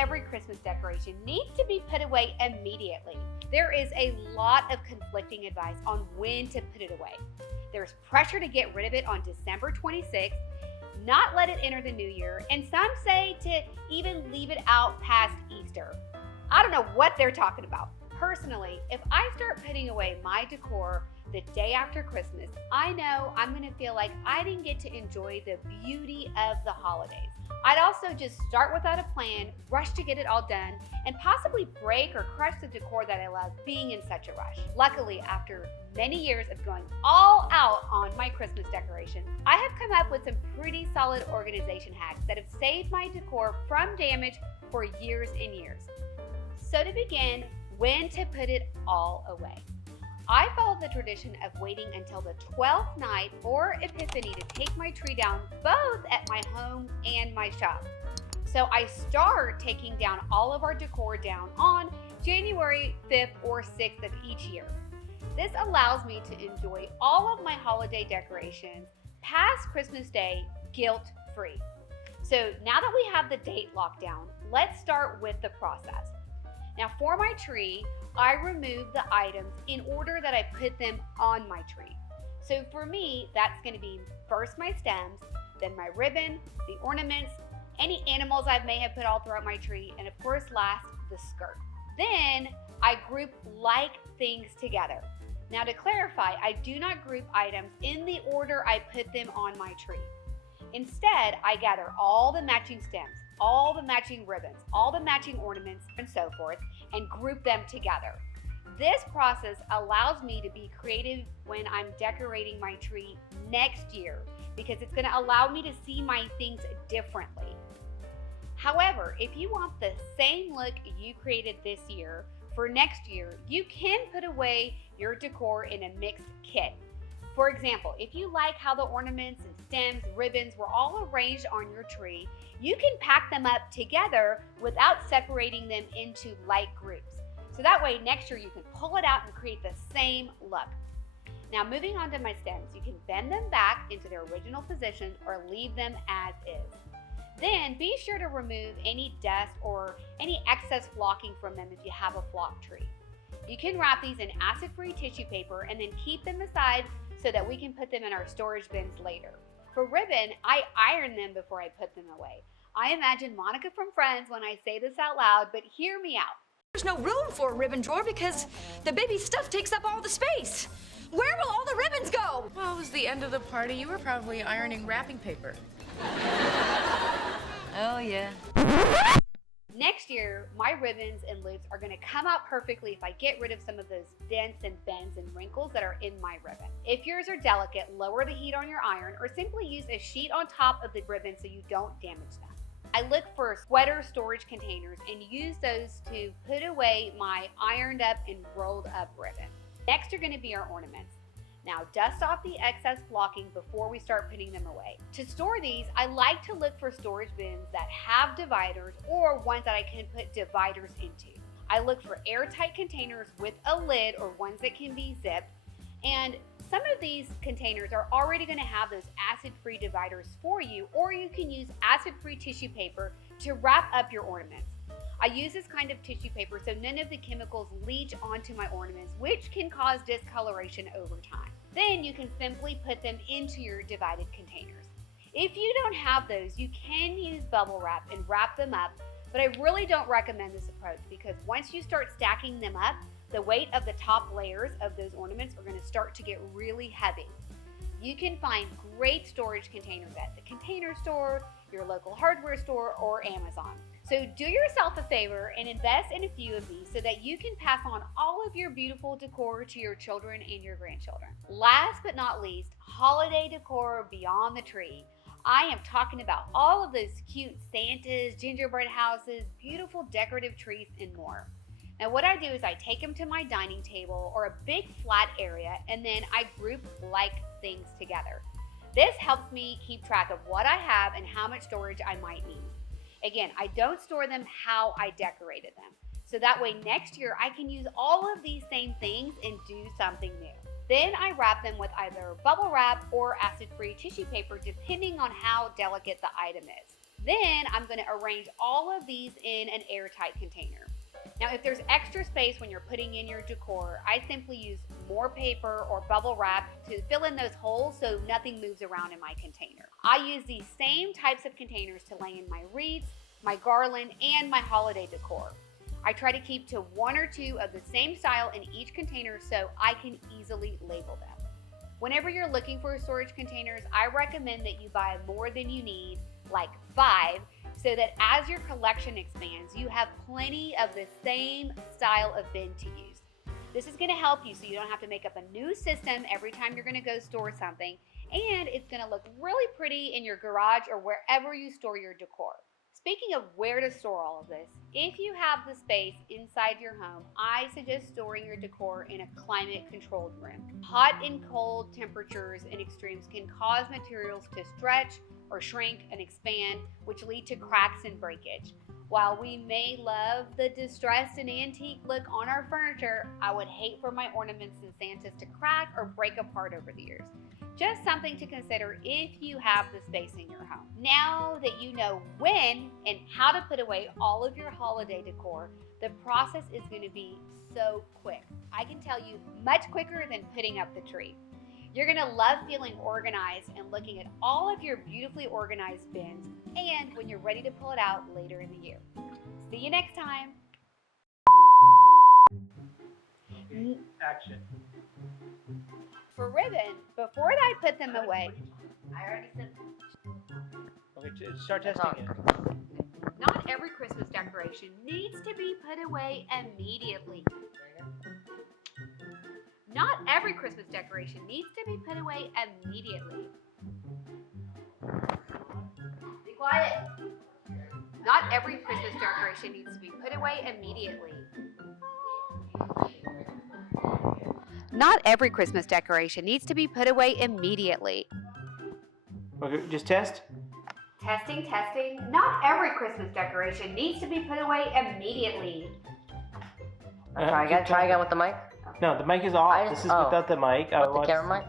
every Christmas decoration needs to be put away immediately. There is a lot of conflicting advice on when to put it away. There's pressure to get rid of it on December 26th, not let it enter the new year, and some say to even leave it out past Easter. I don't know what they're talking about. Personally, if I start putting away my decor the day after Christmas, I know I'm going to feel like I didn't get to enjoy the beauty of the holidays. I'd also just start without a plan, rush to get it all done, and possibly break or crush the decor that I love being in such a rush. Luckily, after many years of going all out on my Christmas decorations, I have come up with some pretty solid organization hacks that have saved my decor from damage for years and years. So to begin, when to put it all away. I follow the tradition of waiting until the 12th night or Epiphany to take my tree down both at my home and my shop. So I start taking down all of our decor down on January 5th or 6th of each year. This allows me to enjoy all of my holiday decorations past Christmas Day guilt-free. So now that we have the date locked down, let's start with the process. Now for my tree, I remove the items in order that I put them on my tree. So for me, that's going to be first my stems, then my ribbon, the ornaments, any animals I may have put all throughout my tree, and of course last, the skirt. Then I group like things together. Now to clarify, I do not group items in the order I put them on my tree. Instead, I gather all the matching stems, all the matching ribbons, all the matching ornaments, and so forth, and group them together. This process allows me to be creative when I'm decorating my tree next year because it's going to allow me to see my things differently. However, if you want the same look you created this year for next year, you can put away your decor in a mixed kit. For example, if you like how the ornaments and stems, ribbons were all arranged on your tree, you can pack them up together without separating them into like groups. So that way next year you can pull it out and create the same look. Now moving on to my stems, you can bend them back into their original position or leave them as is. Then be sure to remove any dust or any excess flocking from them if you have a flock tree. You can wrap these in acid-free tissue paper and then keep them aside so that we can put them in our storage bins later. For ribbon, I iron them before I put them away. I imagine Monica from Friends when I say this out loud, but hear me out. There's no room for a ribbon drawer because the baby stuff takes up all the space. Where will all the ribbons go? Well, it was the end of the party. You were probably ironing wrapping paper. Oh, yeah. Next year, my ribbons and loops are going to come out perfectly if I get rid of some of those dents and bends and wrinkles that are in my ribbon. If yours are delicate, lower the heat on your iron or simply use a sheet on top of the ribbon so you don't damage them. I look for sweater storage containers and use those to put away my ironed up and rolled up ribbon. Next are going to be our ornaments. Now dust off the excess flocking before we start putting them away. To store these, I like to look for storage bins that have dividers or ones that I can put dividers into. I look for airtight containers with a lid or ones that can be zipped, and some of these containers are already going to have those acid-free dividers for you, or you can use acid-free tissue paper to wrap up your ornaments. I use this kind of tissue paper so none of the chemicals leach onto my ornaments, which can cause discoloration over time. Then you can simply put them into your divided containers. If you don't have those, you can use bubble wrap and wrap them up, but I really don't recommend this approach because once you start stacking them up, the weight of the top layers of those ornaments are going to start to get really heavy. You can find great storage containers at the Container Store, your local hardware store, or Amazon. So do yourself a favor and invest in a few of these so that you can pass on all of your beautiful decor to your children and your grandchildren. Last but not least, holiday decor beyond the tree. I am talking about all of those cute Santas, gingerbread houses, beautiful decorative trees, and more. Now what I do is I take them to my dining table or a big flat area and then I group like things together. This helps me keep track of what I have and how much storage I might need. Again, I don't store them how I decorated them. So that way next year I can use all of these same things and do something new. Then I wrap them with either bubble wrap or acid-free tissue paper depending on how delicate the item is. Then I'm going to arrange all of these in an airtight container. Now, if there's extra space when you're putting in your decor, I simply use more paper or bubble wrap to fill in those holes so nothing moves around in my container. I use these same types of containers to lay in my wreaths, my garland, and my holiday decor. I try to keep to 1 or 2 of the same style in each container so I can easily label them. Whenever you're looking for storage containers, I recommend that you buy more than you need, like 5, so that as your collection expands, you have plenty of the same style of bin to use. This is going to help you so you don't have to make up a new system every time you're going to go store something, and it's going to look really pretty in your garage or wherever you store your decor. Speaking of where to store all of this, if you have the space inside your home, I suggest storing your decor in a climate-controlled room. Hot and cold temperatures and extremes can cause materials to stretch or shrink and expand, which lead to cracks and breakage. While we may love the distressed and antique look on our furniture, I would hate for my ornaments and Santas to crack or break apart over the years. Just something to consider if you have the space in your home. Now that you know when and how to put away all of your holiday decor, the process is going to be so quick. I can tell you, much quicker than putting up the tree. You're going to love feeling organized and looking at all of your beautifully organized bins, and when you're ready to pull it out later in the year. See you next time. Action. For ribbon, before I put them away, I already said Okay, start testing it. not every Christmas decoration needs to be put away immediately. Not every Christmas decoration needs to be put away immediately. Be quiet. Not every Christmas decoration needs to be put away immediately. Not every Christmas decoration needs to be put away immediately. Okay, just test. Testing, testing. Not every Christmas decoration needs to be put away immediately. Try again with the mic. No, the mic is off. This is without the mic. With the camera mic?